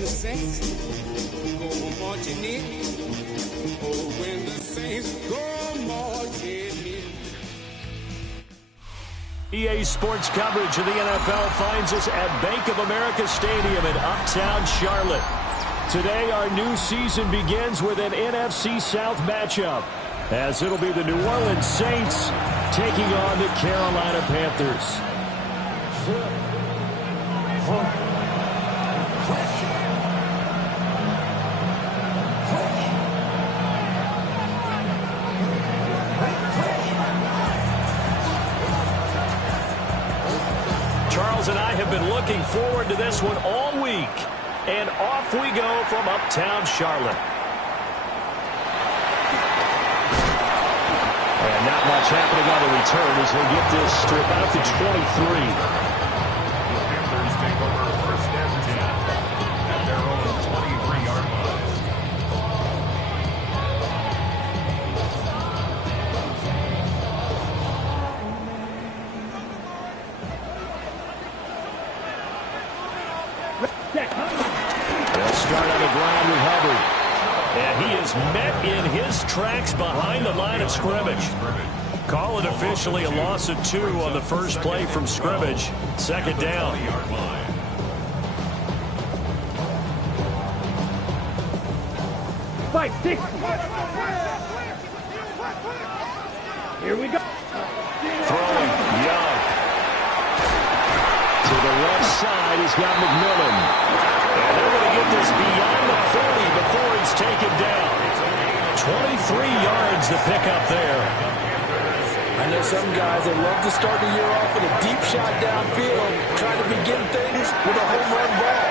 the Saints go marching in. Oh, when the Saints go marching in. EA Sports coverage of the NFL finds us at Bank of America Stadium in Uptown Charlotte. Today, our new season begins with an NFC South matchup, as it'll be the New Orleans Saints taking on the Carolina Panthers. Charles and I have been looking forward to this one all week. And off we go from Uptown Charlotte. And not much happening on the return as they get this to about the 23. Panthers take over first and 10 at their own 23-yard line. They'll start on the ground with Hubbard. And he is met in his tracks behind the line of scrimmage. Call it officially a loss of 2 on the first play from scrimmage. Second down. Fight, 6. Here we go. Throwing, Young. To the left side, he's got McMillan. And they're going to get this beyond the 40 before he's taken down. 23 yards to pick up there. I know some guys that love to start the year off with a deep shot downfield, trying to begin things with a home run ball.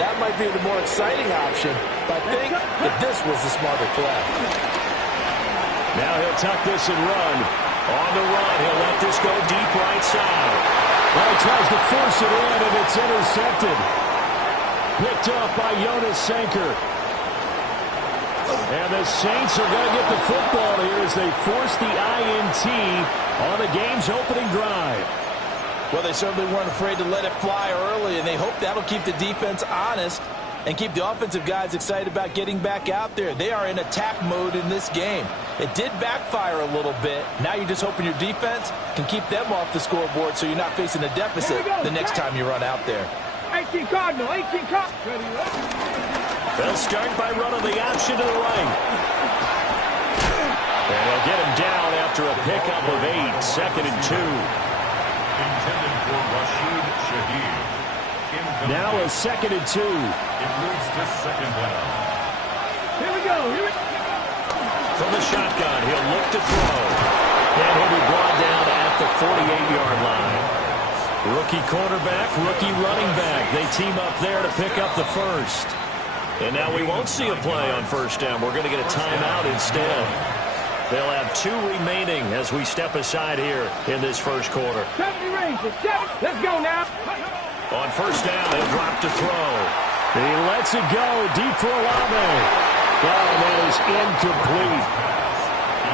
That might be the more exciting option, but I think that this was the smarter play. Now he'll tuck this and run. On the run, he'll let this go deep right side. Well, he tries to force it in, and it's intercepted. Picked up by Jonas Sanker. And the Saints are going to get the football here as they force the INT on the game's opening drive. Well, they certainly weren't afraid to let it fly early, and they hope that'll keep the defense honest and keep the offensive guys excited about getting back out there. They are in attack mode in this game. It did backfire a little bit. Now you're just hoping your defense can keep them off the scoreboard so you're not facing a deficit the next time you run out there. 18 Cardinal, 18 Cardinal. They'll start by running the option to the right. And they'll get him down after a pickup of 8, second and 2. Intended for Rashid Shaheed. Now a second and 2. It moves to second down. Here we go. From the shotgun, he'll look to throw. And he'll be brought down at the 48-yard line. Rookie quarterback, rookie running back. They team up there to pick up the first. And now we won't see a play on first down. We're going to get a timeout instead. They'll have 2 remaining as we step aside here in this first quarter. 70 ranges, 7. Let's go now. On first down, he'll drop to throw. He lets it go deep for Olave. Oh, that is incomplete.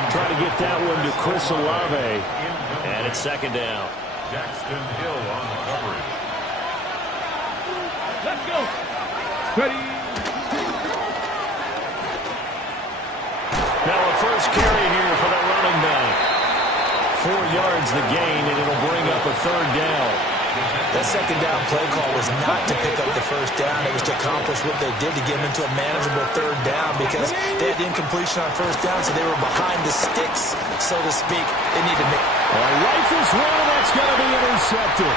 Trying to get that one to Chris Olave. And it's second down. Jackson Hill on the coverage. Let's go. Ready. Now a first carry here for the running back. 4 yards the gain, and it'll bring up a third down. That second down play call was not to pick up the first down. It was to accomplish what they did to get them into a manageable third down because they had incompletion on first down, so they were behind the sticks, so to speak. They need to make... Rifles one, and that's going to be intercepted.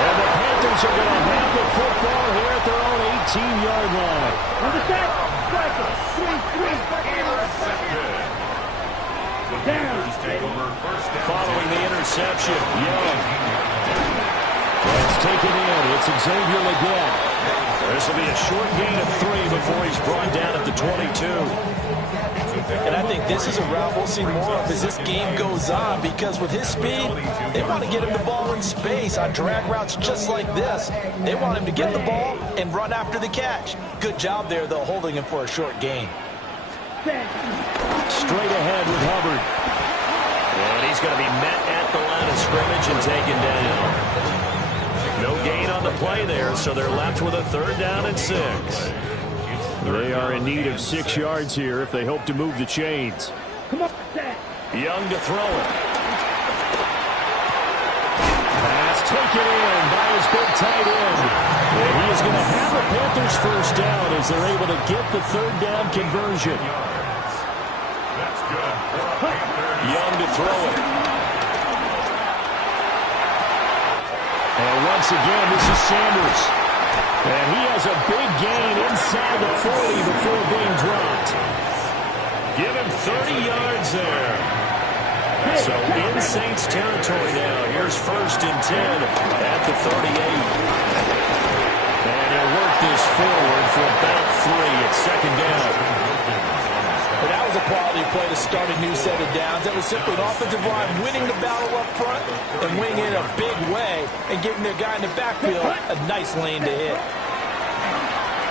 And the Panthers are going to have the football here at their own 18-yard line. Understand? Panthers take over first down. Following the interception, Young. It's taken in. It's Xavier Legette. This will be a short gain of 3 before he's brought down at the 22. And I think this is a route we'll see more of as this game goes on because with his speed, they want to get him the ball in space on drag routes just like this. They want him to get the ball and run after the catch. Good job there, though, holding him for a short gain. Straight ahead with Hubbard. And he's going to be met at the line of scrimmage and taken down. No gain on the play there, so they're left with a 3rd down and 6. They are in need of 6 yards here if they hope to move the chains. Come on, Dad. Young to throw it. Pass taken in by his big tight end. And he is going to have a Panthers 1st down as they're able to get the 3rd down conversion. That's good. Young to throw it. And once again, this is Sanders. And he has a big gain inside the 40 before being dropped. Give him 30 yards there. So in Saints territory now. Here's 1st and 10 at the 38. And he'll work this forward for about 3 at 2nd down. But that was a quality play to start a new set of downs. That was simply an offensive line winning the battle up front and winning it in a big way and giving their guy in the backfield a nice lane to hit.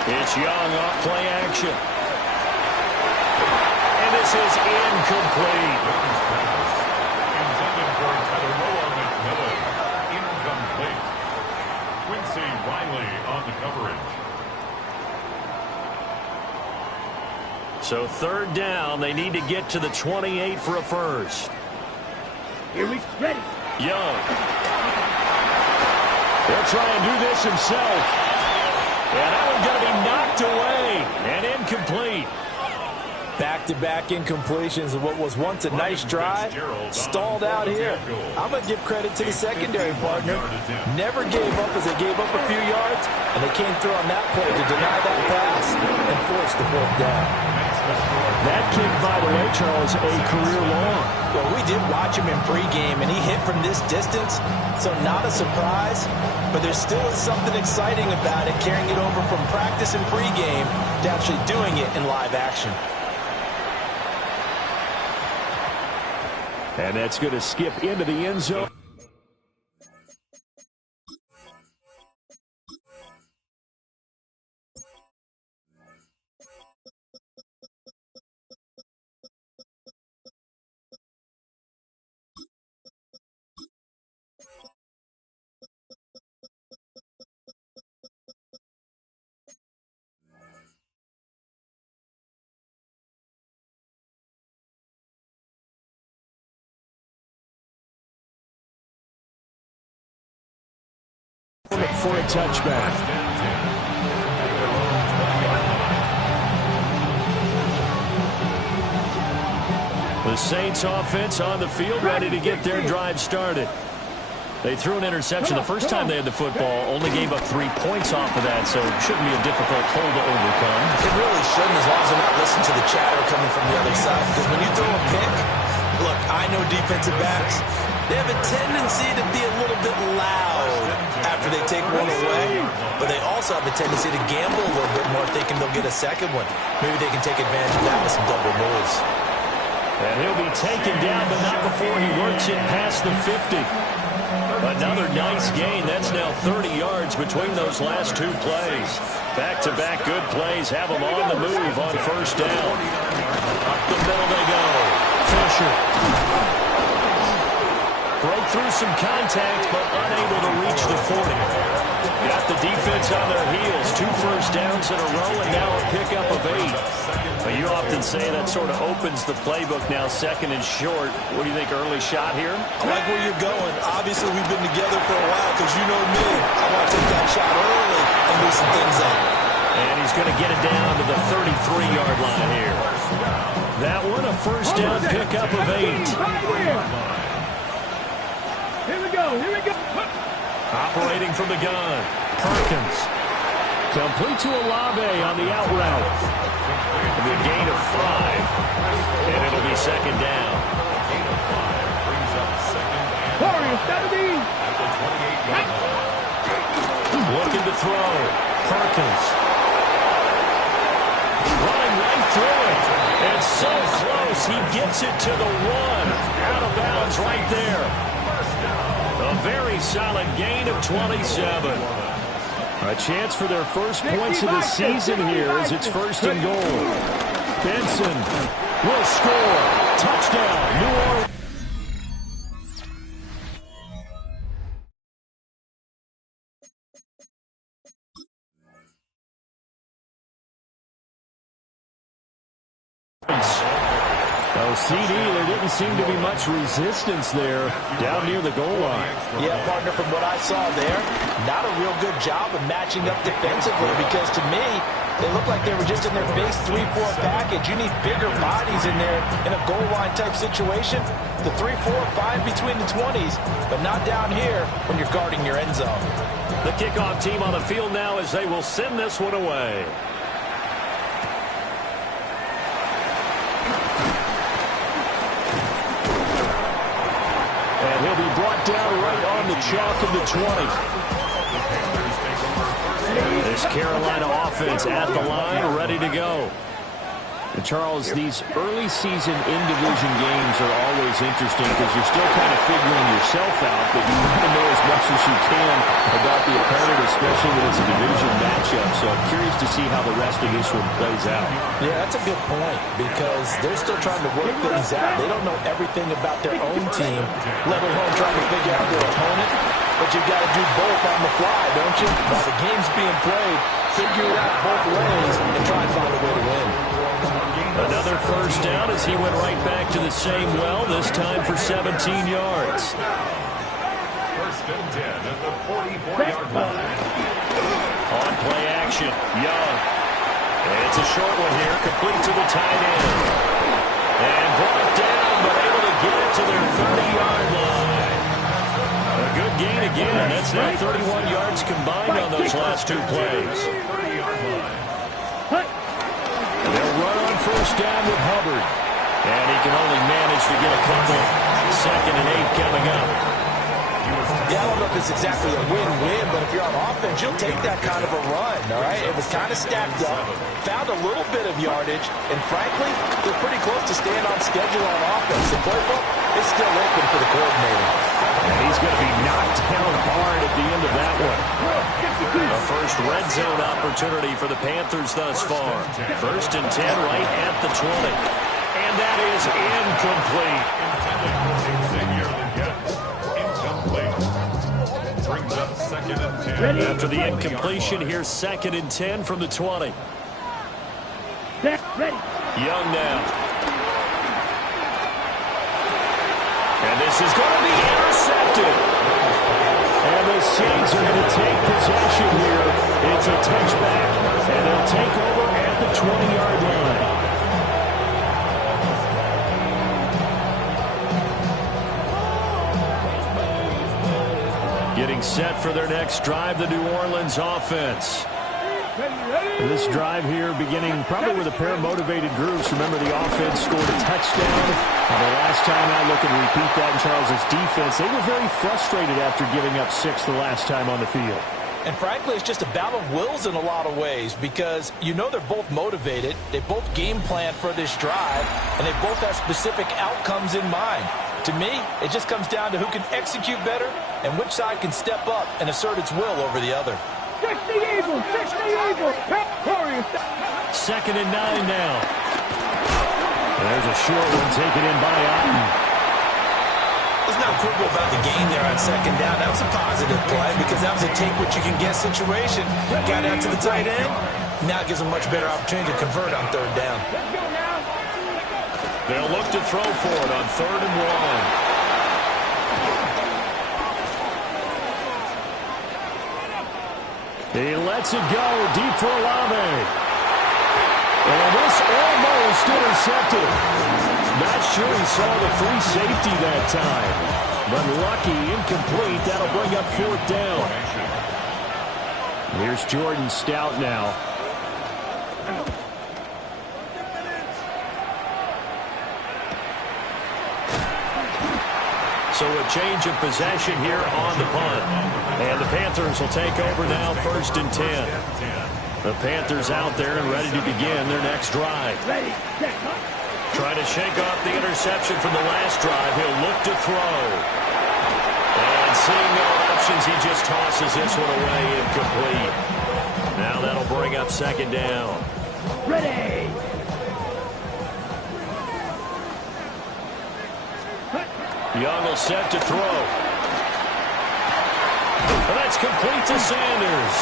It's Young off play action. And this is incomplete. Intended for Tataroa McMillan. Incomplete. Quincy Riley on the coverage. So 3rd down, they need to get to the 28 for a 1st. Here we ready. Young. He'll try and do this himself. And that one's going to be knocked away and incomplete. Back-to-back incompletions of what was once a nice drive, stalled out here. I'm going to give credit to the secondary partner. Never gave up as they gave up a few yards, and they came through on that play to deny that pass and force the 4th down. That kick, by the way, Charles, a career long. Well, we did watch him in pregame, and he hit from this distance, so not a surprise. But there still is something exciting about it, carrying it over from practice and pregame to actually doing it in live action. And that's going to skip into the end zone. For a touchback. The Saints offense on the field, ready to get their drive started. They threw an interception the first time they had the football, only gave up 3 points off of that, so it shouldn't be a difficult hole to overcome. It really shouldn't, as long as they're not listening to the chatter coming from the other side, because when you throw a pick, look, I know defensive backs, they have a tendency to be a little bit loud after they take one away, but they also have a tendency to gamble a little bit more thinking they'll get a second one. Maybe they can take advantage of that with some double moves. And he'll be taken down, but not before he works it past the 50. Another nice gain. That's now 30 yards between those last 2 plays. Back-to-back good plays have them on the move on 1st down. Up the middle they go. Fisher. Broke through some contact, but unable to reach the 40. Got the defense on their heels. 2 first downs in a row, and now a pickup of 8. But you often say that sort of opens the playbook now, 2nd and short. What do you think, early shot here? I like where you're going. Obviously, we've been together for a while because you know me. I want to take that shot early and loosen things up. And he's going to get it down to the 33-yard line here. That one, a first down pickup of 8. Here we go. Here we go. Operating from the gun, Perkins. Complete to Olave on the out route. The gain of 5. And it'll be 2nd down. Looking to throw. Perkins. Running right through it. And so close, he gets it to the 1. Out of bounds right there. A very solid gain of 27. A chance for their first points of the season here as it's 1st and goal. Benson will score. Touchdown, New Orleans. Oh, CD, there didn't seem to be much resistance there down near the goal line. Yeah, partner, from what I saw there, not a real good job of matching up defensively because to me, they looked like they were just in their base 3-4 package. You need bigger bodies in there in a goal line type situation. The 3-4, fine between the 20s, but not down here when you're guarding your end zone. The kickoff team on the field now as they will send this one away. And he'll be brought down right on the chalk of the 20. This Carolina offense at the line, ready to go. And Charles, these early season in-division games are always interesting because you're still kind of figuring yourself out, but you want to know as much as you can about the opponent, especially when it's a division matchup. So I'm curious to see how the rest of this one plays out. Yeah, that's a good point because they're still trying to work things out. They don't know everything about their own team, let alone trying to figure out their opponent. But you've got to do both on the fly, don't you? While the game's being played, figure it out both ways and try and find a way to win. Another first down as he went right back to the same well, this time for 17 yards. First and 10 at the 44-yard line. On play action, Young. It's a short one here, complete to the tight end. And brought down, but able to get it to their 30-yard line. A good gain again. That's now 31 yards combined on those last two plays. 30-yard line. They'll run on first down with Hubbard. And he can only manage to get a couple. 2nd and 8 coming up. Yeah, I don't know if it's exactly a win-win, but if you're on offense, you'll take that kind of a run, all right? It was kind of stacked up, found a little bit of yardage, and frankly, they're pretty close to staying on schedule on offense. The playbook is still open for the coordinator. And he's going to be knocked down hard at the end of that one. A first red zone opportunity for the Panthers thus far. 1st and 10 right at the 20. And that is incomplete. Brings up 2nd and 10. After the incompletion, here's 2nd and 10 from the 20. Ready. Young now. And this is going to be intercepted. And the Saints are going to take possession here. It's a touchback, and they'll take over at the 20-yard line. Getting set for their next drive, the New Orleans offense. This drive here beginning probably with a pair of motivated groups. Remember, the offense scored a touchdown. And the last time I look and repeat that in Charles' defense, they were very frustrated after giving up 6 the last time on the field. And frankly, it's just a battle of wills in a lot of ways because you know they're both motivated. They both game plan for this drive, and they both have specific outcomes in mind. To me, it just comes down to who can execute better and which side can step up and assert its will over the other. 60 Eagles! 60 Eagles! 2nd and 9 now. There's a short one taken in by Otten. There's no quibble about the gain there on 2nd down. That was a positive play because that was a take-what-you-can-get situation. Got out to the tight end. Now it gives them much better opportunity to convert on 3rd down. They'll look to throw for it on 3rd and 1. He lets it go deep for Olave. And this almost intercepted. Not sure he saw the free safety that time. But lucky, incomplete. That'll bring up 4th down. Here's Jordan Stout now. So a change of possession here on the punt. And the Panthers will take over now, 1st and 10. The Panthers out there and ready to begin their next drive. Ready. Trying to shake off the interception from the last drive. He'll look to throw. And seeing no options, he just tosses this one away incomplete. Now that'll bring up 2nd down. Ready. Young will set to throw. And that's complete to Sanders.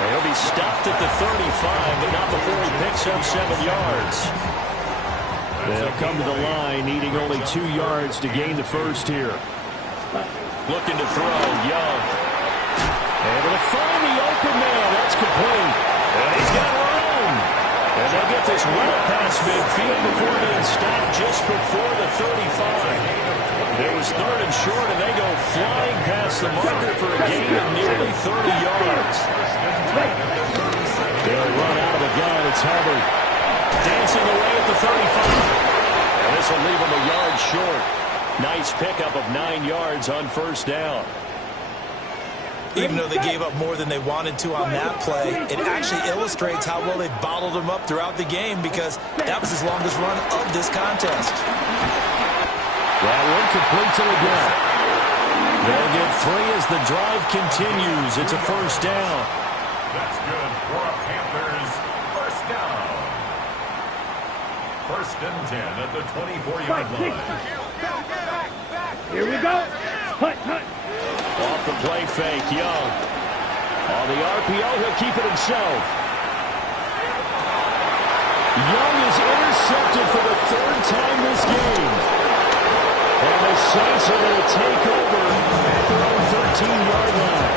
And he'll be stopped at the 35, but not before he picks up 7 yards. They'll come to the line, needing only 2 yards to gain the first here. Looking to throw, Young. Able to find the open man. That's complete. And he's got room. And they'll get this well past midfield before being stopped just before the 35. It was 3rd and short, and they go flying past the marker for a gain of nearly 30 yards. They'll run out of the gun. It's Hubbard dancing away at the 35. And this will leave him a yard short. Nice pickup of 9 yards on first down. Even though they gave up more than they wanted to on that play, it actually illustrates how well they bottled them up throughout the game, because that was his longest run of this contest. That one complete to the gut. They'll get 3 as the drive continues. It's a first down. That's good for a Panthers first down. 1st and 10 at the 24-yard line. Here we go. Hut, hut. Off the play fake, Young. On the RPO, he'll keep it himself. Young is intercepted for the 3rd time this game. And the Saints are going to take over at their own 13-yard line.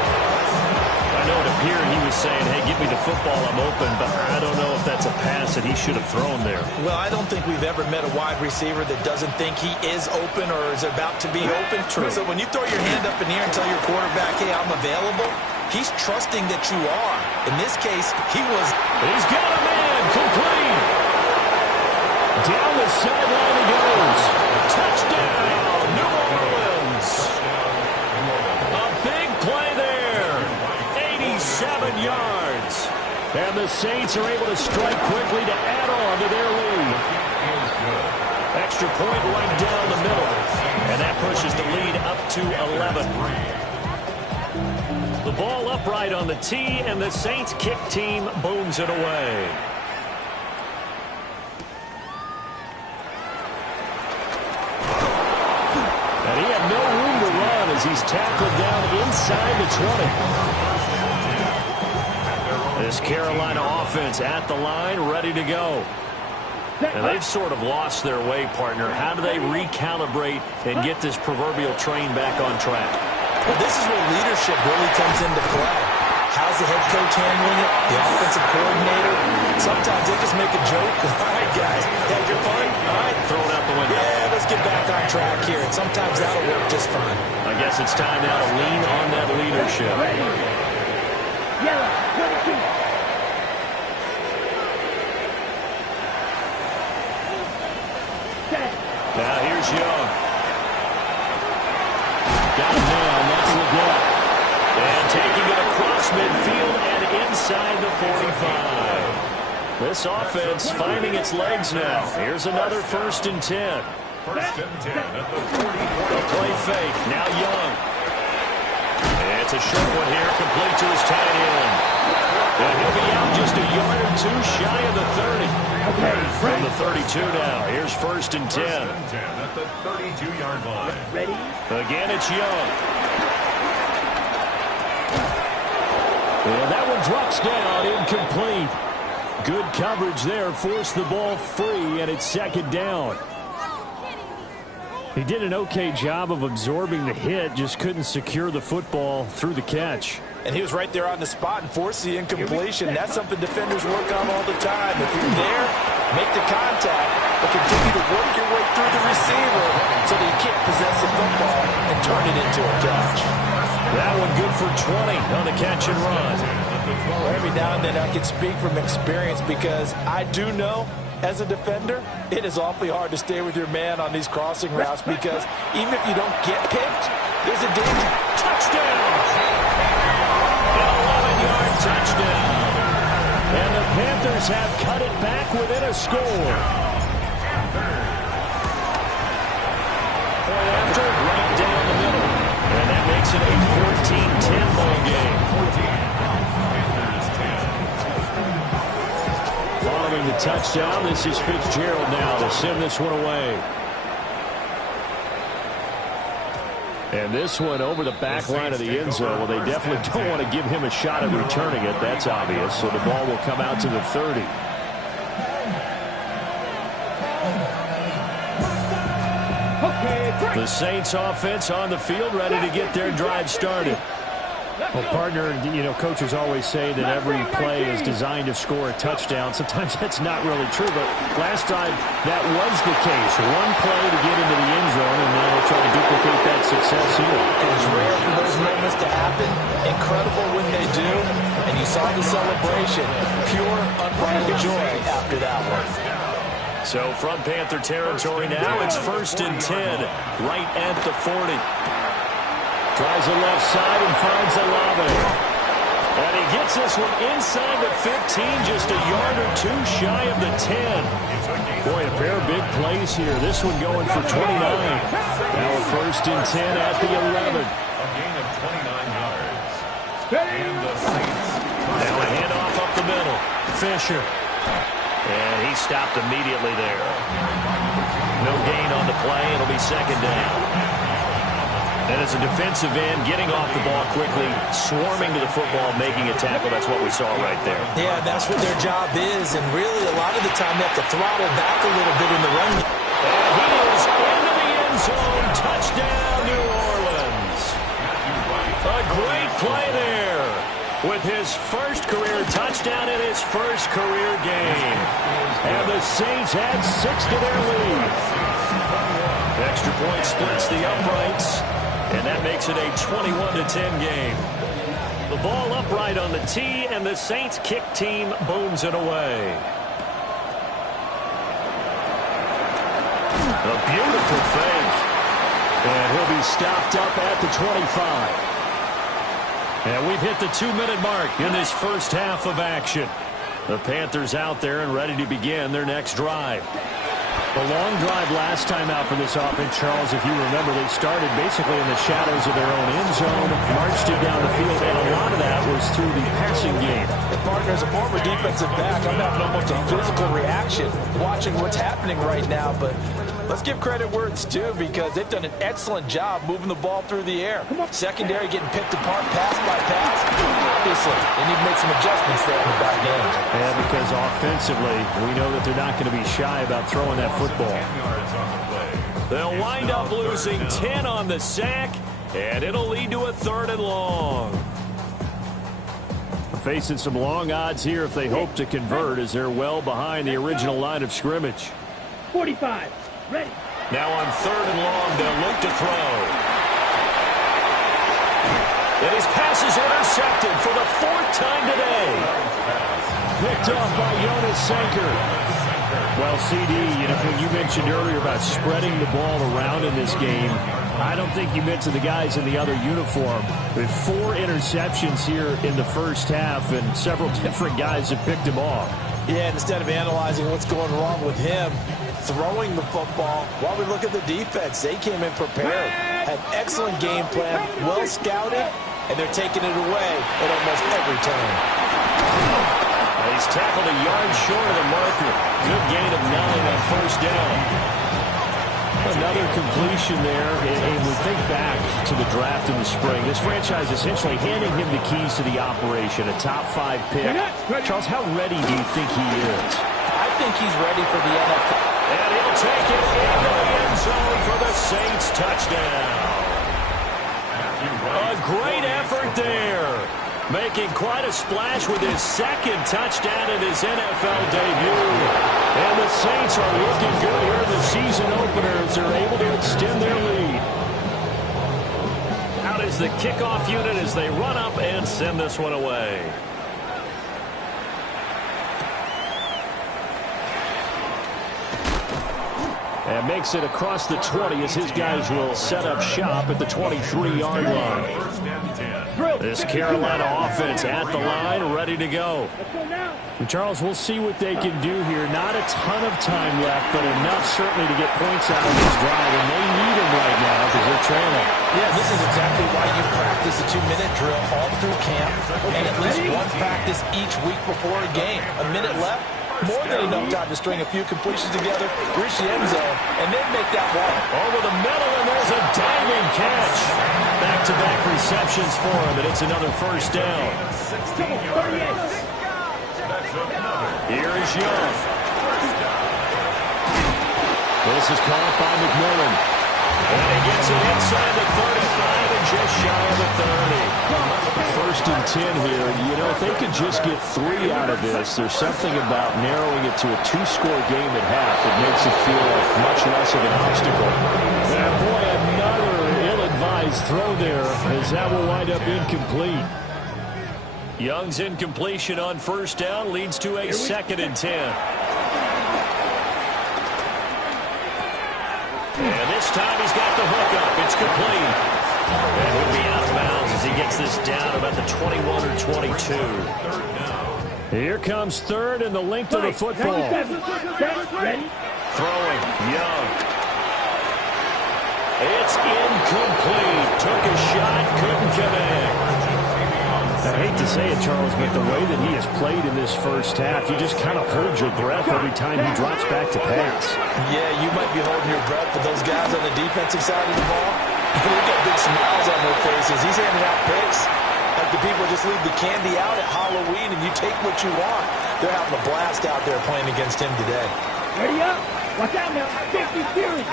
I know it appeared he was saying, hey, give me the football, I'm open, but I don't know if that's a pass that he should have thrown there. Well, I don't think we've ever met a wide receiver that doesn't think he is open or is about to be open. True. So when you throw your hand up in the air and tell your quarterback, hey, I'm available, he's trusting that you are. In this case, he was. He's got a man, complete. Down the sideline he goes. Touchdown, New Orleans. A big play there. 87 yards. And the Saints are able to strike quickly to add on to their lead. Extra point right down the middle. And that pushes the lead up to 11. The ball upright on the tee, and the Saints kick team booms it away. And he had no room to run as he's tackled down inside the 20. This Carolina offense at the line, ready to go. And they've sort of lost their way, partner. How do they recalibrate and get this proverbial train back on track? Well, this is where leadership really comes into play. How's the head coach handling it? The offensive coordinator? Sometimes they just make a joke. All right, guys, had your fun? All right. Throw it out the window. Yeah, let's get back on track here. And sometimes that'll work just fine. I guess it's time now to lean on that leadership. Yellow, 22. Now here's Young. Got him down. That's Leggett. And taking it across midfield and inside the 45. This offense finding its legs now. Here's another 1st and 10. 1st and 10 at the 44. A play fake. Now Young. And it's a short one here, complete to his tight end. And he'll be out just a yard or 2 shy of the 30. From the 32 now. Here's 1st and 10. 1st and 10 at the 32-yard line. Ready? Again, it's Young. And that one drops down, incomplete. Good coverage there, forced the ball free, and it's 2nd down. He did an okay job of absorbing the hit, just couldn't secure the football through the catch. And he was right there on the spot and forced the incompletion. That's something defenders work on all the time. If you're there, make the contact, but continue to work your way through the receiver so that you can't possess the football and turn it into a catch. That one good for 20 on the catch and run. Well, every now and then I can speak from experience, because I do know as a defender, it is awfully hard to stay with your man on these crossing routes, because even if you don't get picked, there's a danger. Touchdown! An 11-yard touchdown. And the Panthers have cut it back within a score. Point after, right down the middle. And that makes it a 14-10 ball game. Following the touchdown, this is Fitzgerald now to send this one away. And this one over the back line of the end zone. Well, they definitely don't want to give him a shot at returning it. That's obvious. So the ball will come out to the 30. The Saints offense on the field, ready to get their drive started. Well, partner, coaches always say that every play is designed to score a touchdown. Sometimes that's not really true, but last drive that was the case. One play to get into the end zone, and now they'll try to duplicate that success here. It's rare for those moments to happen. Incredible when they do. And you saw the celebration. Pure, unbridled joy after that one. So from Panther territory now, it's 1st and 10, right at the 40. Tries the left side and finds Olave. And he gets this one inside the 15, just a yard or two shy of the 10. Boy, a pair of big plays here. This one going for 29. Now a 1st and 10 at the 11. A gain of 29 yards. And the Saints. Now a handoff up the middle. Fisher. And he stopped immediately there. No gain on the play. It'll be 2nd down. And as a defensive end, getting off the ball quickly, swarming to the football, making a tackle. That's what we saw right there. Yeah, that's what their job is. And really, a lot of the time, they have to throttle back a little bit in the run. And he is into the end zone. Touchdown, New Orleans. A great play there with his first career touchdown in his first career game. And the Saints add 6 to their lead. Extra point splits the uprights. And that makes it a 21-10 game. The ball upright on the tee, and the Saints kick team booms it away. A beautiful fake. And he'll be stopped up at the 25. And we've hit the 2-minute mark in this first half of action. The Panthers out there and ready to begin their next drive. The long drive last time out for this offense, Charles, if you remember, they started basically in the shadows of their own end zone, marched it down the field, and a lot of that was through the passing game. And partner, as a former defensive back, I'm having almost a physical reaction watching what's happening right now. But let's give credit where it's due, because they've done an excellent job moving the ball through the air. Secondary getting picked apart pass by pass. Obviously, they need to make some adjustments there in the back end. Yeah, because offensively, we know that they're not going to be shy about throwing that football. They'll wind up losing 10 on the sack, and it'll lead to a 3rd and long. Facing some long odds here if they hope to convert, as they're well behind the original line of scrimmage. 45. Ready. Now on 3rd and long, they'll look to throw. And his pass is intercepted for the 4th time today. Picked off by Jonas Sanker. Well, CD, when you mentioned earlier about spreading the ball around in this game, I don't think you mentioned the guys in the other uniform. With 4 interceptions here in the first half, and several different guys have picked him off. Yeah, and instead of analyzing what's going wrong with him, throwing the football, while we look at the defense, they came in prepared, had excellent game plan, well scouted, and they're taking it away at almost every turn. He's tackled a yard short of the marker. Good gain of 9 on 1st down. Another completion there, and we think back to the draft in the spring. This franchise essentially handing him the keys to the operation, a top 5 pick. Charles, how ready do you think he is? I think he's ready for the NFL. And he'll take it into the end zone for the Saints touchdown. A great effort there. Making quite a splash with his 2nd touchdown in his NFL debut. And the Saints are looking good here in the season opener as they're able to extend their lead. Out is the kickoff unit as they run up and send this one away. And makes it across the 20 as his guys will set up shop at the 23-yard line. This Carolina offense at the line, ready to go. And Charles, we'll see what they can do here. Not a ton of time left, but enough certainly to get points out of this drive. And they need them right now because they're trailing. Yeah, this is exactly why you practice a 2-minute drill all through camp and at least one practice each week before a game. A minute left. More than enough time to string a few completions together, reach the end zone, and then make that walk. Over the middle, and there's a diving catch. Back-to-back receptions for him, and it's another 1st down. Here is Young. This is caught by McMillan. And he gets it inside the 35 and just shy of the 30. 1st and 10 here. You know, if they could just get 3 out of this, there's something about narrowing it to a 2-score game at half that makes it feel like much less of an obstacle. And boy, another ill-advised throw there, as that will wind up incomplete. Young's incompletion on 1st down leads to a 2nd and 10. And this time he's got the hook up. It's complete. And he'll be out of bounds as he gets this down about the 21 or 22. Here comes 3rd and the length of the football. Throwing, Young. It's incomplete. Took a shot, couldn't connect. I hate to say it, Charles, but the way that he has played in this 1st half, you just kind of hold your breath every time he drops back to pass. Yeah, you might be holding your breath, but those guys on the defensive side of the ball, they got big smiles on their faces. He's handing out picks like the people just leave the candy out at Halloween and you take what you want. They're having a blast out there playing against him today. Ready up. Watch out now. 50 series.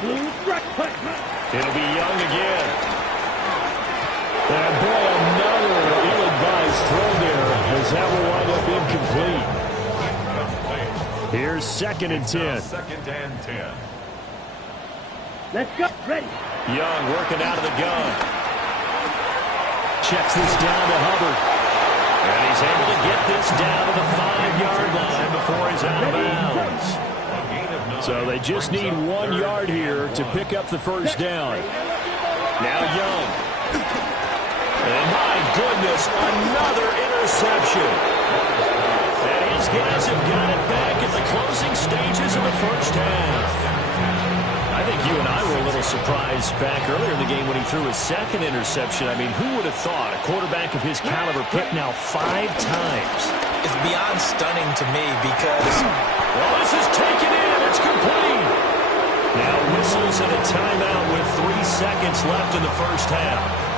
Blue strike. It'll be Young again. And boy, another ill-advised throw there, as that will wind up incomplete. Here's 2nd and 10. 2nd and 10. Let's go. Ready. Young working out of the gun. Checks this down to Hubbard. And he's able to get this down to the 5-yard line before he's out of bounds. So they just need 1 yard here to pick up the 1st down. Now Young. And my goodness, another interception. And his guys have got it back at the closing stages of the 1st half. I think you and I were a little surprised back earlier in the game when he threw his 2nd interception. I mean, who would have thought a quarterback of his caliber picked now 5 times? It's beyond stunning to me because... Well, this is taken in. It's complete. Now whistles and a timeout with 3 seconds left in the 1st half.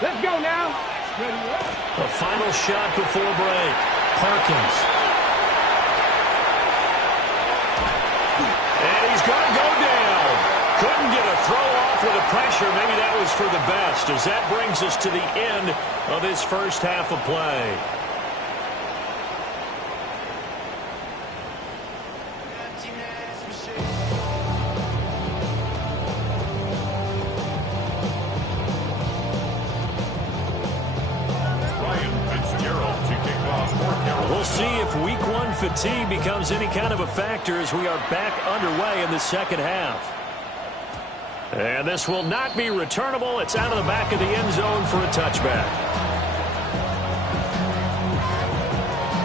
Let's go now. A final shot before break. Parkins. And he's going to go down. Couldn't get a throw off with the pressure. Maybe that was for the best, as that brings us to the end of this 1st half of play. We'll see if Week 1 fatigue becomes any kind of a factor as we are back underway in the 2nd half. And this will not be returnable. It's out of the back of the end zone for a touchback.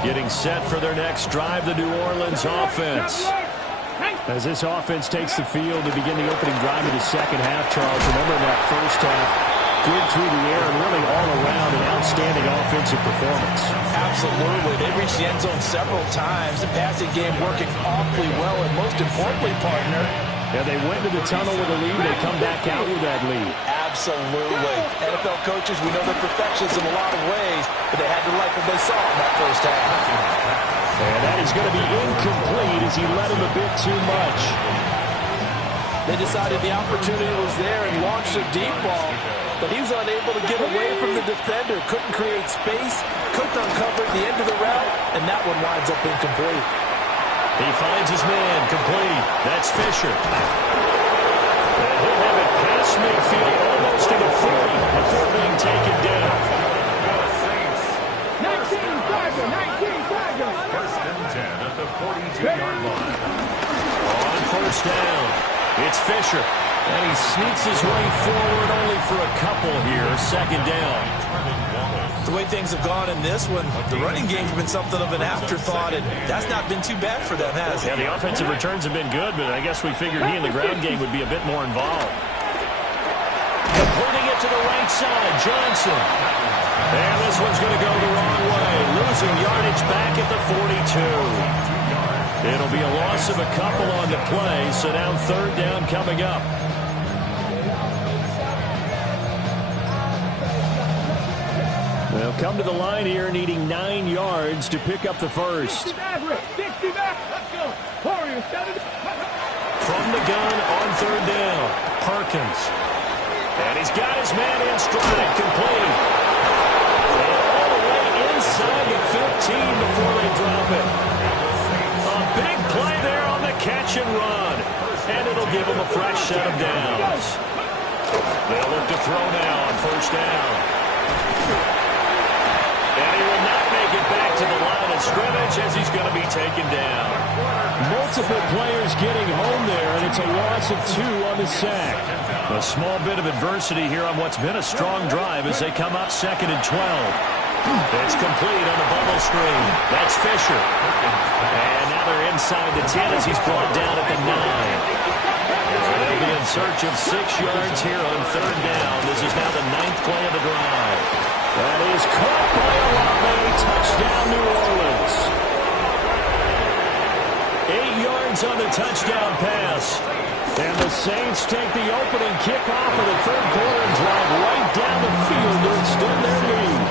Getting set for their next drive, the New Orleans offense. As this offense takes the field to begin the opening drive of the 2nd half, Charles, remember in that 1st half, good through the air and really all around an outstanding offensive performance. Absolutely. They reached the end zone several times. The passing game working awfully well, and most importantly, partner, yeah, they went to the tunnel with a lead. They come back out with that lead. Absolutely. NFL coaches, we know they're perfectionists in a lot of ways, but they had to like what they saw in that 1st half. And that is going to be incomplete as he led him a bit too much. They decided the opportunity was there and launched a deep ball, but he was unable to get away from the defender. Couldn't create space, couldn't uncover the end of the route, and that one winds up incomplete. He finds his man, complete. That's Fisher. And he'll have it past midfield, almost to the 40 before being taken down. 19 Tiger. 1st and 10 at the 42-yard line. On 1st down, it's Fisher. And he sneaks his way forward only for a couple here. 2nd down. The way things have gone in this one, the running game's been something of an afterthought, and that's not been too bad for them, has it? Yeah, the offensive returns have been good, but I guess we figured he in the ground game would be a bit more involved. Completing it to the right side, Johnson. And this one's going to go the wrong way, losing yardage back at the 42. It'll be a loss of a couple on the play, so now 3rd down coming up. Well, They'll come to the line here needing 9 yards to pick up the first. 60 back, Rick. 60 back. Let's go. Warriors, 70. From the gun on third down, Harkins. And he's got his man in stride, complete. And all the way inside the 15 before they drop it. A big play there on the catch and run. And it'll give them a fresh set of downs. They'll look to throw now on first down. And he will not make it back to the line of scrimmage as he's going to be taken down. Multiple players getting home there, and it's a loss of 2 on the sack. A small bit of adversity here on what's been a strong drive as they come up 2nd and 12. It's complete on the bubble screen. That's Fisher. And now they're inside the 10 as he's brought down at the 9. They'll be in search of 6 yards here on third down. This is now the 9th play of the drive. That is caught by Olave. Touchdown, New Orleans. 8 yards on the touchdown pass. And the Saints take the opening kickoff of the third quarter and drive right down the field to extend their lead.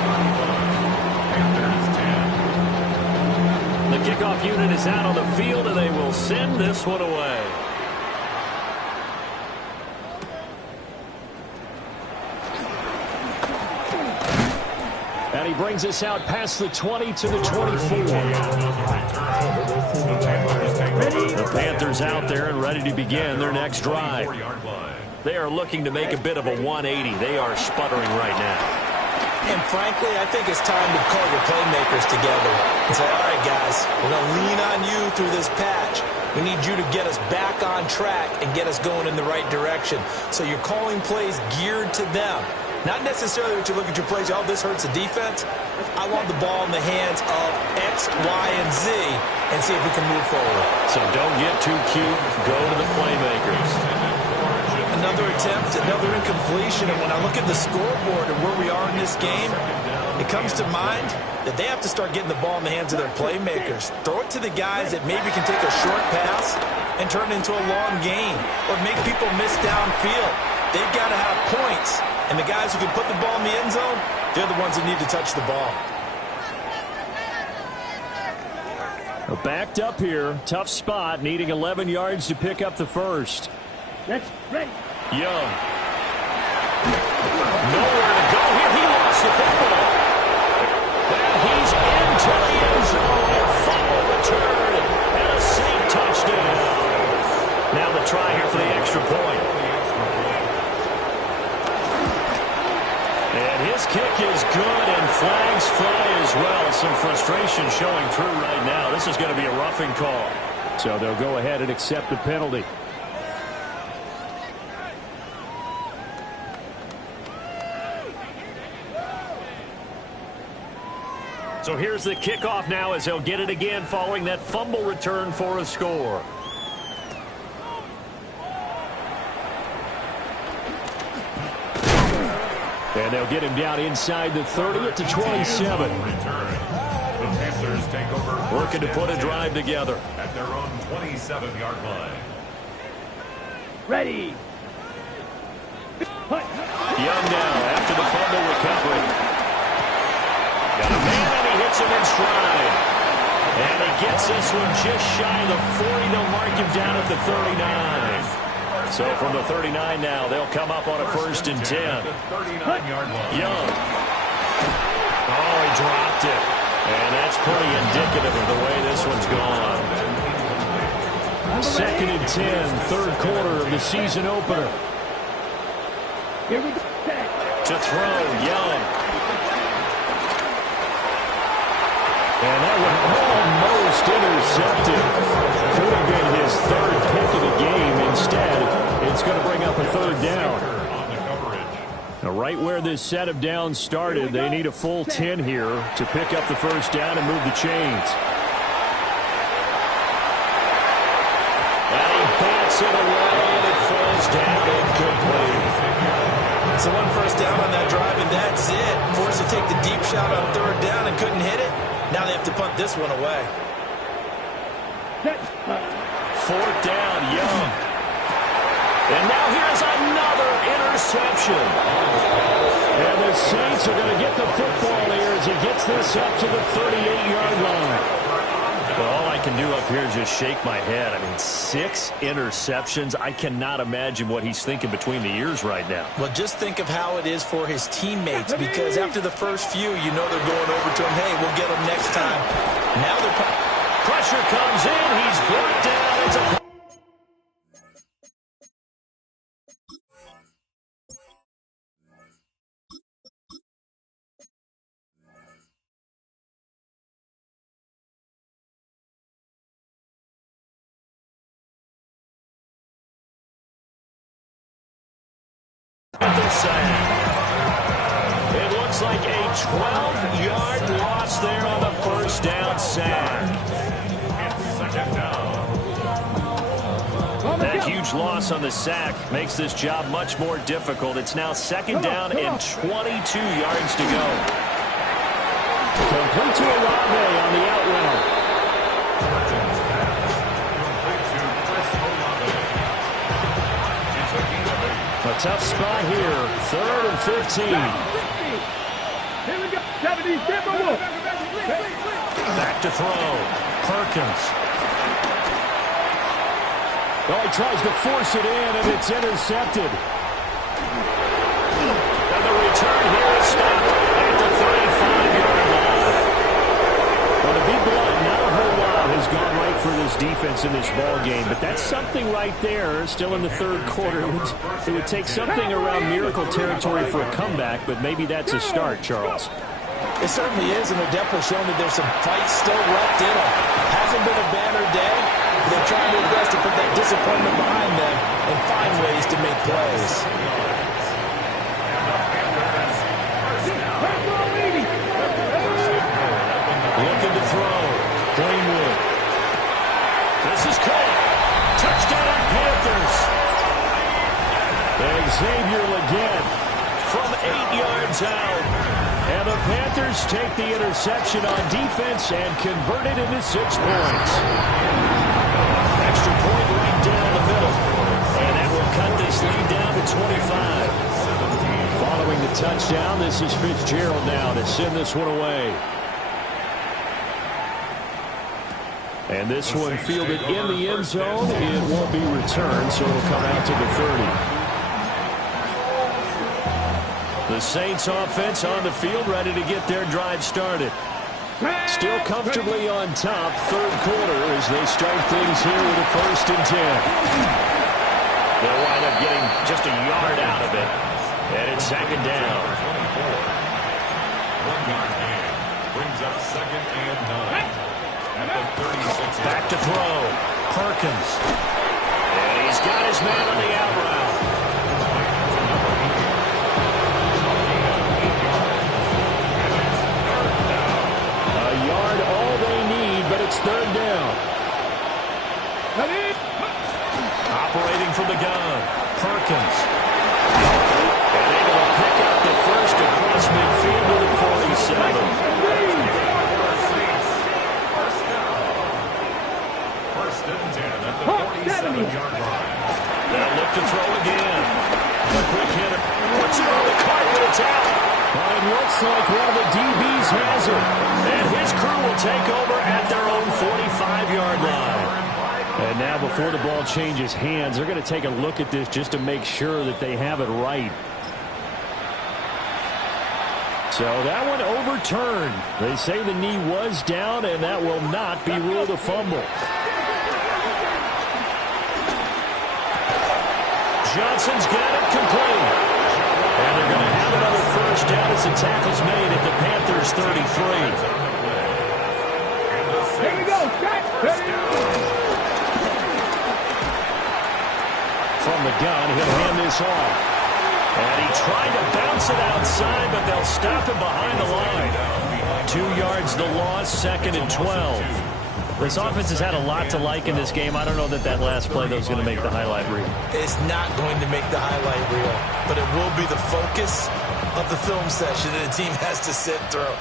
The kickoff unit is out on the field, and they will send this one away. And he brings us out past the 20 to the 24. The Panthers out there and ready to begin their next drive. They are looking to make a bit of a 180. They are sputtering right now. And frankly, I think it's time to call your playmakers together and say, all right, guys, we're going to lean on you through this patch. We need you to get us back on track and get us going in the right direction. So you're calling plays geared to them. Not necessarily that you look at your plays, oh, this hurts the defense. I want the ball in the hands of X, Y, and Z and see if we can move forward. So don't get too cute. Go to the playmakers. Another attempt, another incompletion. And when I look at the scoreboard and where we are in this game, it comes to mind that they have to start getting the ball in the hands of their playmakers. Throw it to the guys that maybe can take a short pass and turn it into a long gain or make people miss downfield. They've got to have points. And the guys who can put the ball in the end zone, they're the ones that need to touch the ball. We're backed up here. Tough spot, needing 11 yards to pick up the first. That's ready. Young. Nowhere to go here. He lost the football. And he's into the end zone. A fumble return. And a Saint touchdown. Now the try here for the extra point. And his kick is good, and flags fly as well. Some frustration showing through right now. This is going to be a roughing call. So they'll go ahead and accept the penalty. So here's the kickoff now as they'll get it again following that fumble return for a score. And they'll get him down inside the 30 at the 27. The Panthers take over. Working to put a drive together. At their own 27-yard line. Ready. Young now after the fumble recovery. Got a man and he hits him in stride. And he gets this one just shy of the 40. They'll mark him down at the 39. So from the 39 now, they'll come up on a 1st and 10. Young. Oh, he dropped it. And that's pretty indicative of the way this one's gone. 2nd and 10, third quarter of the season opener. Here we go. To throw, Young. And that one almost intercepted. Could have been his 3rd pick of the game. Instead, it's going to bring up a 3rd down. Now, right where this set of downs started, they need a full 10 here to pick up the 1st down and move the chains. And he bats it away, and it falls down incomplete. So 1 first down on that drive, and that's it. Forced to take the deep shot on 3rd down and couldn't hit it. Now they have to punt this one away. 4th down, Young. And now here's another interception. And the Saints are going to get the football here as he gets this up to the 38-yard line. Well, all I can do up here is just shake my head. I mean, 6 interceptions. I cannot imagine what he's thinking between the ears right now. Well, just think of how it is for his teammates, because after the first few, you know they're going over to him, hey, we'll get him next time. Now pressure comes in. He's brought down. It's a It looks like a 12-yard loss there on the first down sack. That huge loss on the sack makes this job much more difficult. It's now second down and 22 yards to go. Complete to Olave on the out route. A tough spot here. 3rd and 15. Here we go. 70, Back to throw. Perkins. Well, he tries to force it in, and it's intercepted. And the return here is stopped at the 35-yard line. Well, to be blunt, not a whole lot has gone right for this defense in this ball game, but that's something right there. Still in the third quarter. It would take something around miracle territory for a comeback, but maybe that's a start, Charles. It certainly is, and they're definitely showing that there's some fight still left in them. Hasn't been a banner day. They're trying their best to put that disappointment behind them and find ways to make plays. Looking to throw. Greenwood. This is caught. Touchdown, Panthers. Xavier Legette From 8 yards out. And the Panthers take the interception on defense and convert it into 6 points. Extra point right down the middle. And that will cut this lead down to 25. Following the touchdown, this is Fitzgerald now to send this one away. And this one fielded in the end zone. It won't be returned, so it'll come out to the 30. The Saints offense on the field, ready to get their drive started. Still comfortably on top, third quarter, as they start things here with a 1st and 10. They'll wind up getting just a yard out of it. And it's second down. 1-yard gain brings up 2nd and 9. At the 36. Back to throw. Perkins. And he's got his man on the out route. All they need, but it's 3rd down. Operating from the gun. Perkins. And able to pick up the first across midfield to the 47. First and 10 at the 47-yard line. They'll look to throw again. A quick hitter. Puts it on the carpet. It's out. Well, it looks like one of the DBs has it. And his crew will take over at their own 45-yard line. And now before the ball changes hands, they're going to take a look at this just to make sure that they have it right. So that one overturned. They say the knee was down, and that will not be ruled a fumble. Johnson's got it complete. And they're going to have another first down as the tackle's made at the Panthers' 33. Here we go. From the gun, he'll hand this off. And he tried to bounce it outside, but they'll stop him behind the line. 2 yards the loss, 2nd and 12. This offense has had a lot to like in this game. I don't know that last play, though, is going to make the highlight reel. It's not going to make the highlight reel, but it will be the focus of the film session that a team has to sit through.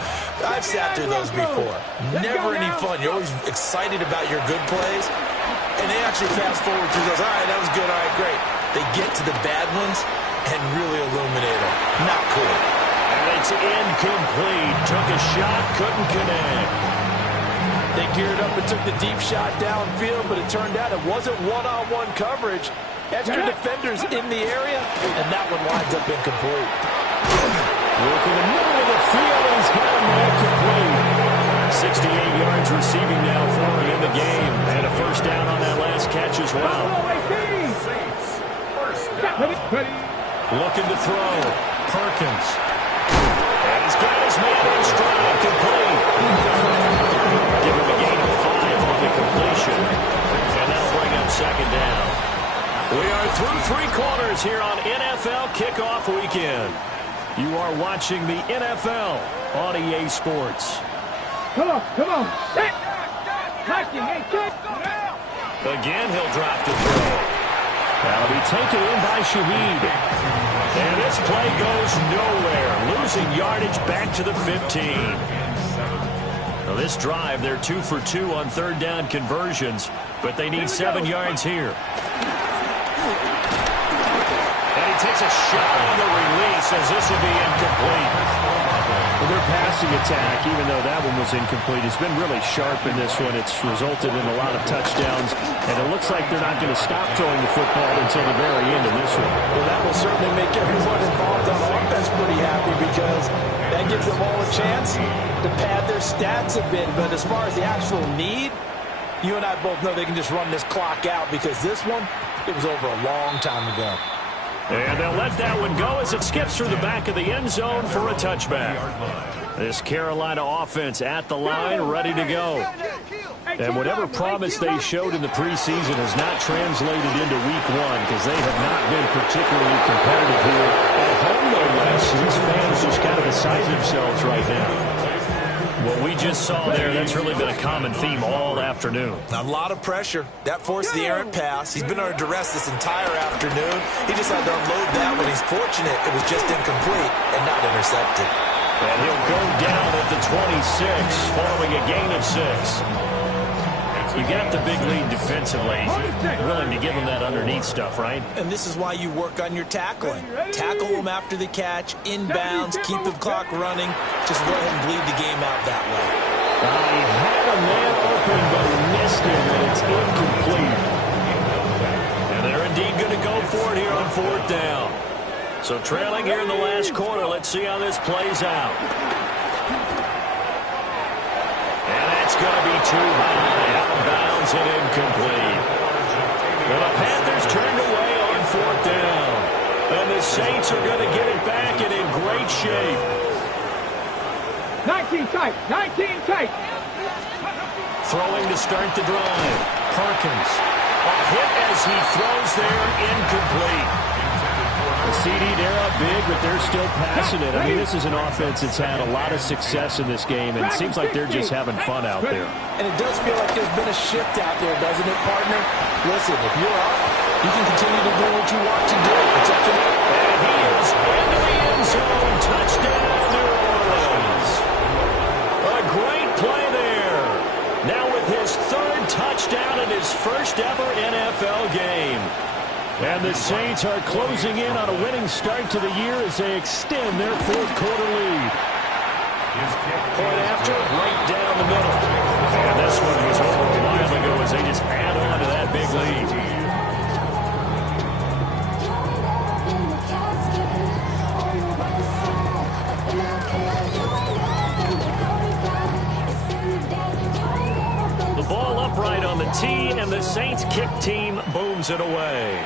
I've sat through those before. Never any fun. You're always excited about your good plays, and they actually fast forward through those. All right, that was good. All right, great. They get to the bad ones and really illuminate them. Not cool. And it's incomplete. Took a shot, couldn't connect. They geared up and took the deep shot downfield, but it turned out it wasn't one-on-one coverage. Extra defenders in the area, and that one winds up incomplete. Look in the middle of the field, and he's got him incomplete. 68 yards receiving now for him in the game. And a first down on that last catch as well. Looking to throw. Perkins. And he's got his man in stride, complete. Give him a gain of 5 on the completion. And that'll bring up second down. We are through 3 quarters here on NFL Kickoff Weekend. You are watching the NFL on EA Sports. Come on. Again, he'll drop to throw. That'll be taken in by Shaheed. And this play goes nowhere. Losing yardage back to the 15. Now this drive, they're 2 for 2 on third down conversions, but they need 7 yards here. And he takes a shot on the release as this will be incomplete. Well, their passing attack, even though that one was incomplete, has been really sharp in this one. It's resulted in a lot of touchdowns, and it looks like they're not going to stop throwing the football until the very end of this one. Well, that will certainly make everyone involved on offense pretty happy because that gives them all a chance to pad their stats a bit. But as far as the actual need, you and I both know they can just run this clock out because this one, it was over a long time ago. And they'll let that one go as it skips through the back of the end zone for a touchback. This Carolina offense at the line, ready to go. And whatever promise they showed in the preseason has not translated into week 1 because they have not been particularly competitive here. At home, no less. These fans just kind of beside themselves right now. What we just saw there, that's really been a common theme all afternoon. A lot of pressure. That forced the errant pass. He's been under duress this entire afternoon. He just had to unload that one. He's fortunate it was just incomplete and not intercepted. And he'll go down at the 26 following a gain of 6. You got the big lead defensively. Willing to give them that underneath stuff, right? And this is why you work on your tackling. Tackle them after the catch, inbounds, keep the clock running. Just go ahead and bleed the game out that way. He had a man open, but missed him, and it's incomplete. And they're indeed going to go for it here on 4th down. So trailing here in the last quarter. Let's see how this plays out. And that's going to be too high. Out of bounds and incomplete. Well, the Panthers turned away on 4th down. And the Saints are going to get it back and in great shape. 19 tight. Throwing to start the drive. Perkins. A hit as he throws there, incomplete. The CeeDee, they're up big, but they're still passing it. I mean, this is an offense that's had a lot of success in this game, and it seems like they're just having fun out there. And it does feel like there's been a shift out there, doesn't it, partner? Listen, if you're up, you can continue to do what you want to do. It's up to you. And he is into the end zone. Touchdown, New Orleans. A great play there. Now with his 3rd touchdown in his first ever NFL game. And the Saints are closing in on a winning start to the year as they extend their 4th quarter lead. Point after, right down the middle. And this one was over a while ago as they just add on to that big lead. The ball upright on the tee, and the Saints kick team booms it away.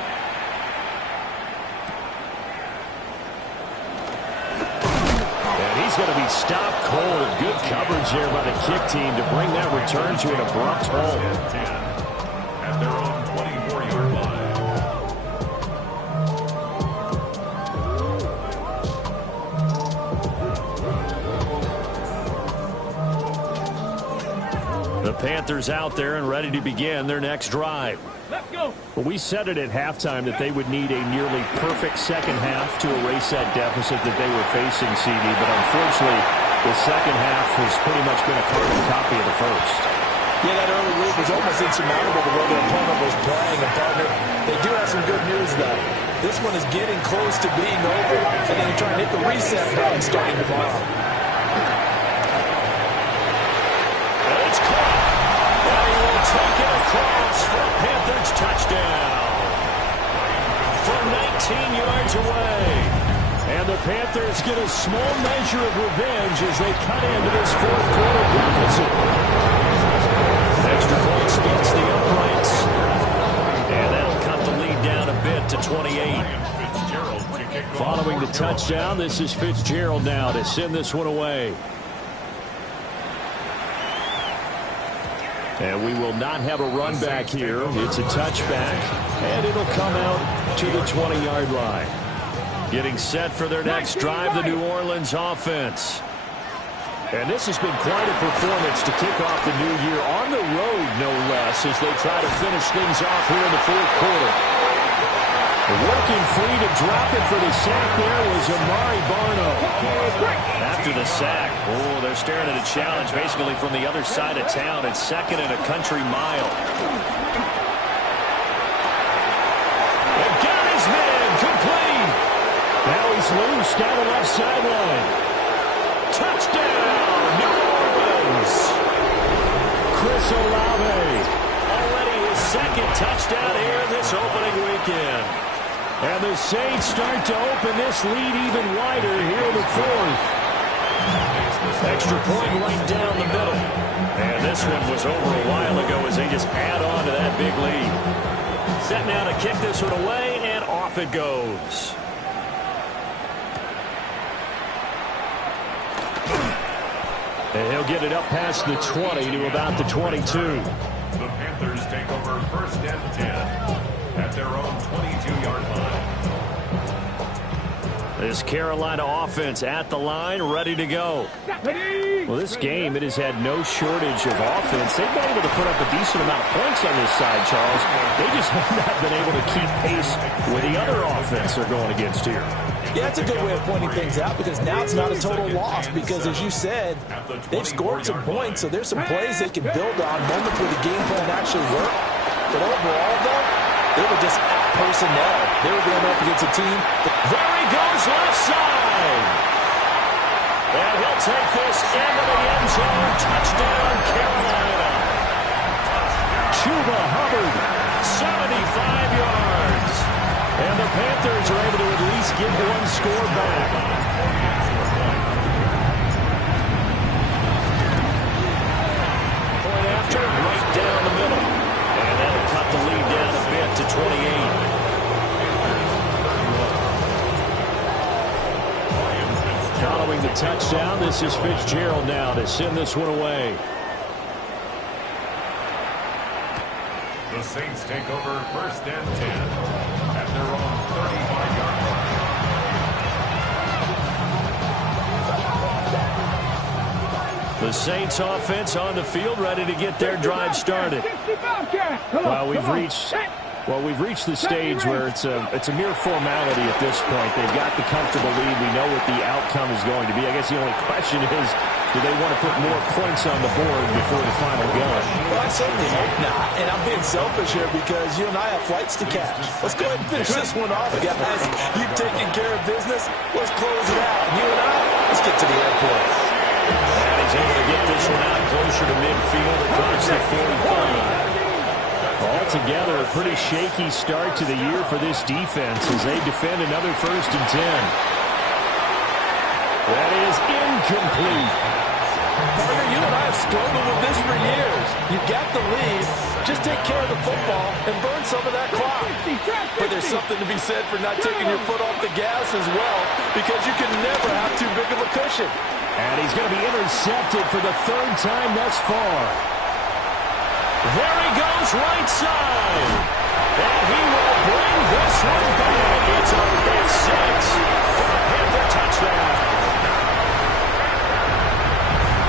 He's going to be stopped cold. Good coverage there by the kick team to bring that return to an abrupt halt. At their own 24-yard line. The Panthers out there and ready to begin their next drive. Let's go. Well, we said it at halftime that they would need a nearly perfect second half to erase that deficit that they were facing, CD. But unfortunately, the second half has pretty much been a carbon copy of the first. Yeah, that early lead was almost insurmountable the way their opponent was playing. And, partner, they do have some good news, though. This one is getting close to being over, and then try and hit the reset button starting tomorrow. It's caught. And he will take it across for a Panthers touchdown. From 19 yards away. And the Panthers get a small measure of revenge as they cut into this fourth quarter deficit. Extra point splits the uprights. And that'll cut the lead down a bit to 28. Following the touchdown, this is Fitzgerald now to send this one away. And we will not have a run back here. It's a touchback, and it'll come out to the 20-yard line. Getting set for their next drive, the New Orleans offense. And this has been quite a performance to kick off the new year on the road, no less, as they try to finish things off here in the fourth quarter. Working free to drop it for the sack there was Amari Barno. After the sack, they're staring at a challenge basically from the other side of town. It's second and a country mile. And got his man complete. Now he's loose down the left sideline. Touchdown, New Orleans. Chris Olave, already his second touchdown here this opening weekend. And the Saints start to open this lead even wider here in the fourth. Extra point right down the middle. And this one was over a while ago as they just add on to that big lead. Set now to kick this one away, and off it goes. And he'll get it up past the 20 to about the 22. The Panthers take over first and 10 at their own 22-yard line. This Carolina offense at the line, ready to go. Well, this game, it has had no shortage of offense. They've been able to put up a decent amount of points on this side, Charles. They just have not been able to keep pace with the other offense they're going against here. Yeah, that's a good way of pointing things out because now it's not a total loss because, as you said, they've scored some points, so there's some plays they can build on, moments where the game plan actually worked. But overall, though, they were just out personnel. They were going up against a team. There he goes left side. And he'll take this into the end zone. Touchdown, Carolina. Chuba Hubbard, 75 yards. And the Panthers are able to at least get one score back. Point after, right down the middle. And that'll cut the lead down a bit to 28. Following the touchdown, this is Fitzgerald now to send this one away. The Saints take over first and 10 at their own 35-yard line. The Saints offense on the field, ready to get their drive started. Well, we've reached the stage where it's a mere formality at this point. They've got the comfortable lead. We know what the outcome is going to be. I guess the only question is, do they want to put more points on the board before the final gun? Well, I certainly hope not. And I'm being selfish here because you and I have flights to catch. Let's go ahead and finish this one off, guys. You've taken care of business. Let's close it out. You and I, let's get to the airport. And he's able to get this one out closer to midfield across the 45. Altogether, a pretty shaky start to the year for this defense as they defend another first and 10. That is incomplete. Partner, you and I have struggled with this for years. You've got the lead. Just take care of the football and burn some of that clock. But there's something to be said for not taking your foot off the gas as well, because you can never have too big of a cushion. And he's going to be intercepted for the third time thus far. There he goes right side. And he will bring this one back. It's a big 6 for a Panther touchdown.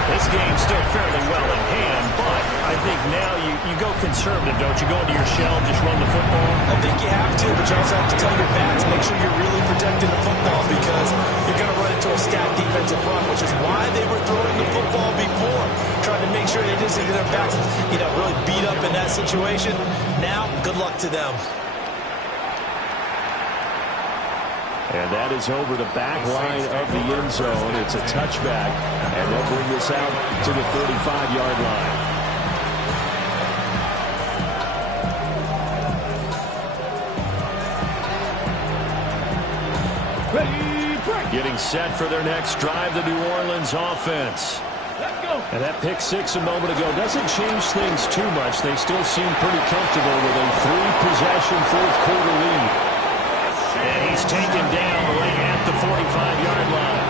This game's still fairly well in hand, but I think now you go conservative, don't you? Go into your shell, just run the football? I think you have to, but you also have to tell your backs, make sure you're really protecting the football because you're going to run into a stacked defensive front, which is why they were throwing the football before, trying to make sure they just get their backs, really beat up in that situation. Now, good luck to them. And that is over the back line of the end zone. It's a touchback, and they'll bring this out to the 35-yard line. Getting set for their next drive, the New Orleans offense. And that pick six a moment ago doesn't change things too much. They still seem pretty comfortable with a three-possession fourth-quarter lead. And he's taken down right at the 45-yard line.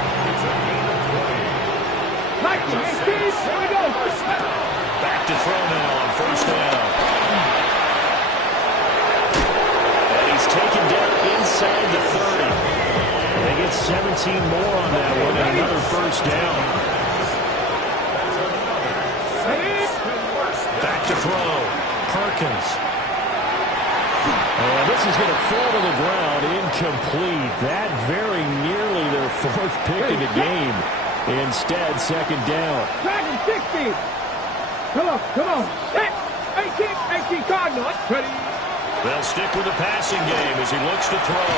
Back to throw now on first down. And he's taken down inside the 30. They get 17 more on that one and another first down. Back to throw. Perkins. And this is going to fall to the ground. Incomplete. That very nearly their fourth pick of the game. Instead, second down. Dragon 60. Come on. 18 Cardinals. Ready. They'll stick with the passing game as he looks to throw.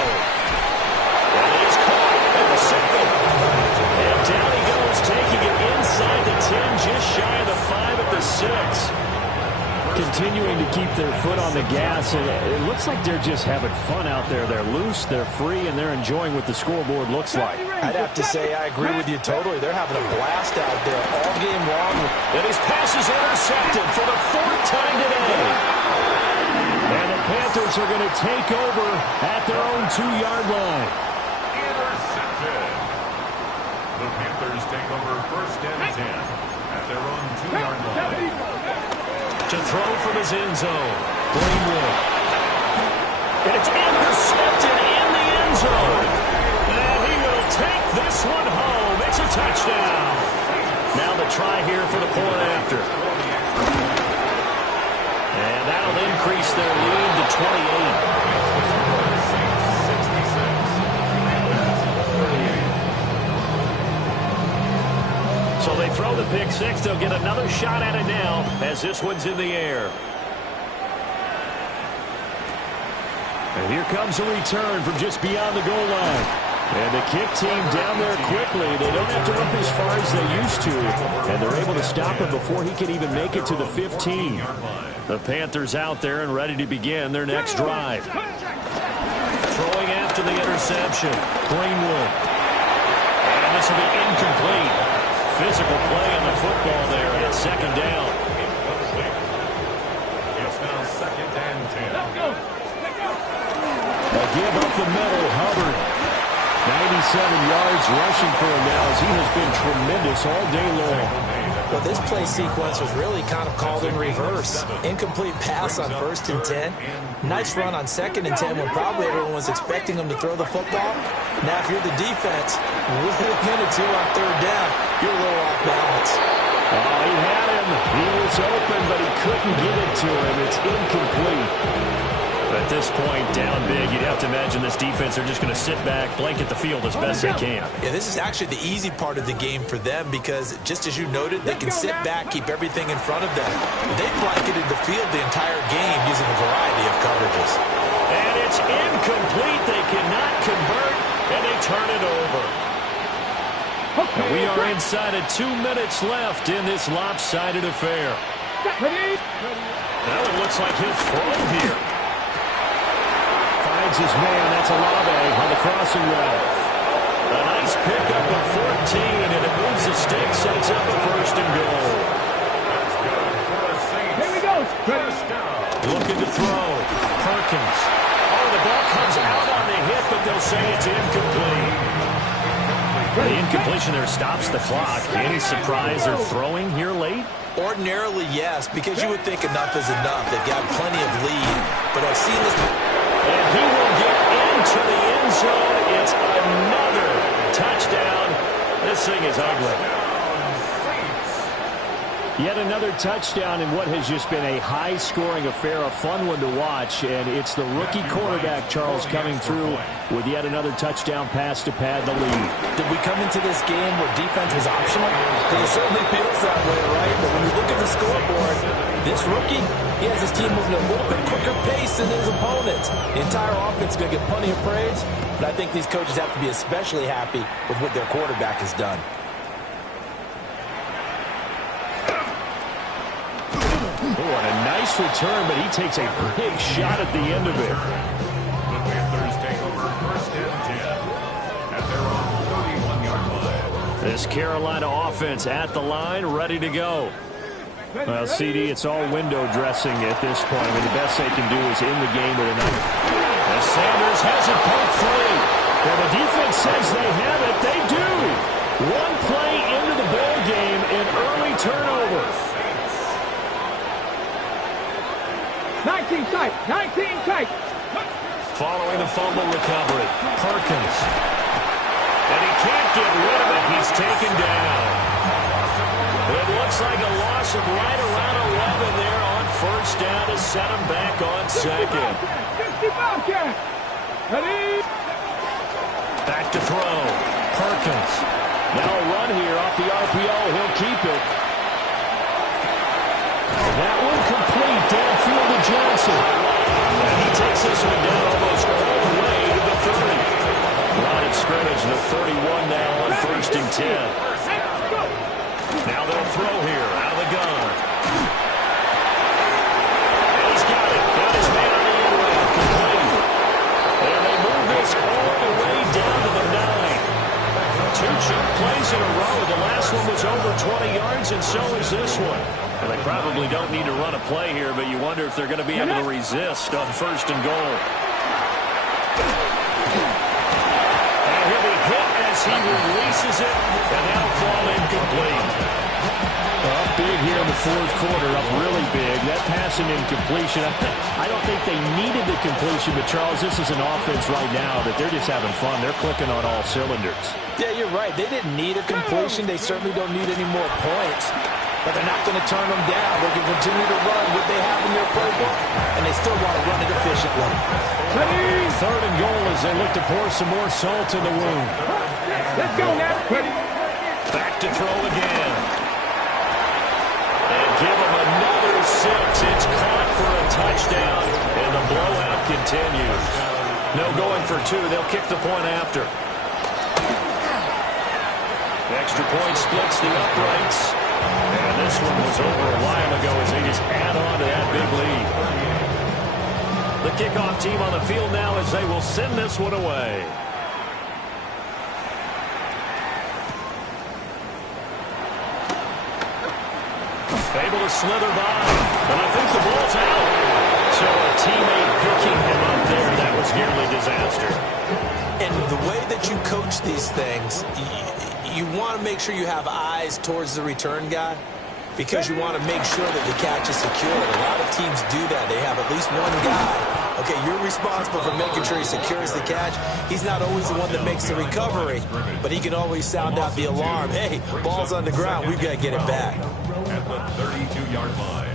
And he's caught at the 7. And down he goes, taking it inside the 10, just shy of the 5 at the 6. Continuing to keep their foot on the gas, and it looks like they're just having fun out there. They're loose, they're free, and they're enjoying what the scoreboard looks like. I'd have to say I agree with you totally. They're having a blast out there all game long. And his pass is intercepted for the 4th time today. And the Panthers are going to take over at their own 2-yard line. Intercepted. The Panthers take over first and 10 at their own 2-yard line. To throw from his end zone. Greenwood. And it's intercepted in the end zone. And he will take this one home. It's a touchdown. Now the try here for the point after. And that'll increase their lead to 28. So they throw the pick six. They'll get another shot at it now as this one's in the air. And here comes a return from just beyond the goal line. And the kick team down there quickly. They don't have to run as far as they used to. And they're able to stop him before he can even make it to the 15. The Panthers out there and ready to begin their next drive. Throwing after the interception. Greenwood. And this will be incomplete. Physical play on the football there, and it's second down. It's now second and 10. They give up the middle. Hubbard, 97 yards rushing for him now as he has been tremendous all day long. Well, this play sequence was really kind of called in reverse. Incomplete pass on first and 10. Nice run on second and 10 when probably everyone was expecting him to throw the football. Now, if you're the defense, with a minute or two on third down, you're a little off balance. Oh, he had him. He was open, but he couldn't get it to him. It's incomplete. At this point, down big, you'd have to imagine this defense are just going to sit back, blanket the field as best they can. Yeah, this is actually the easy part of the game for them because, just as you noted, they can sit back, keep everything in front of them. They blanketed the field the entire game using a variety of coverages. And it's incomplete. They cannot convert, and they turn it over. And we are inside of 2 minutes left in this lopsided affair. Now it looks like he'll throw here. Finds his man. That's Olave on the crossing route. A nice pickup of 14, and it moves the sticks, sets up a first and goal. Here we go. Looking to throw. Perkins. Oh, the ball comes out on the hit, but they'll say it's incomplete. The incompletion there stops the clock. Any surprise they're throwing here late? Ordinarily, yes, because you would think enough is enough. They've got plenty of lead, but I've seen this. And he will get into the end zone. It's another touchdown. This thing is ugly. Yet another touchdown in what has just been a high-scoring affair, a fun one to watch, and it's the rookie quarterback, Charles, coming through with yet another touchdown pass to pad the lead. Did we come into this game where defense was optional? Because it certainly feels that way, right? But when you look at the scoreboard, this rookie, he has his team moving at a little bit quicker pace than his opponents. The entire offense is going to get plenty of praise, but I think these coaches have to be especially happy with what their quarterback has done. Oh, and a nice return, but he takes a big shot at the end of it. The Panthers take over first and 10 at their own 31-yard line. This Carolina offense at the line, ready to go. Well, CD, it's all window dressing at this point. I mean, the best they can do is in the game with a knife. As Sanders has it poked free. Well, the defense says they have it. They do. One play into the ball game, an early turnover. 19 tight, 19 tight. Following the fumble recovery, Perkins. And he can't get rid of it. He's taken down. It looks like a loss of right around 11 there on first down to set him back on second. 50 Bobcat. Ready? Back to throw. Perkins. Now a run here off the RPO. He'll keep it. That one complete downfield to Johnson. And he takes this one down almost all the way to the 30. Line of scrimmage to 31 now on first and 10. Now they'll throw here out of the gun. And he's got it. Got his man on the end route. Complete. And they move this all the way down to the 9. Two chunk plays in a row. The last one was over 20 yards, and so is this one. Well, they probably don't need to run a play here, but you wonder if they're going to be able to resist on first and goal. And he'll be hit as he releases it, and that'll fall incomplete. Up big here in the fourth quarter, up really big. That pass and incompletion, I don't think they needed the completion, but Charles, this is an offense right now that they're just having fun. They're clicking on all cylinders. Yeah, you're right. They didn't need a completion. They certainly don't need any more points. But they're not going to turn them down. They can continue to run what they have in their playbook, and they still want to run it efficiently. Third and goal as they look to pour some more salt in the wound. Let's go now. Back to throw again. And give them another 6. It's caught for a touchdown, and the blowout continues. No going for 2. They'll kick the point after. Extra point splits the uprights. And this one was over a while ago as they just add on to that big lead. The kickoff team on the field now as they will send this one away. Able to slither by, but I think the ball's out. So a teammate picking him up there, that was nearly disaster. And the way that you coach these things, you want to make sure you have eyes towards the return guy because you want to make sure that the catch is secured. A lot of teams do that. They have at least one guy. Okay, you're responsible for making sure he secures the catch. He's not always the one that makes the recovery, but he can always sound out the alarm. Hey, ball's on the ground. We've got to get it back. At the 32-yard line.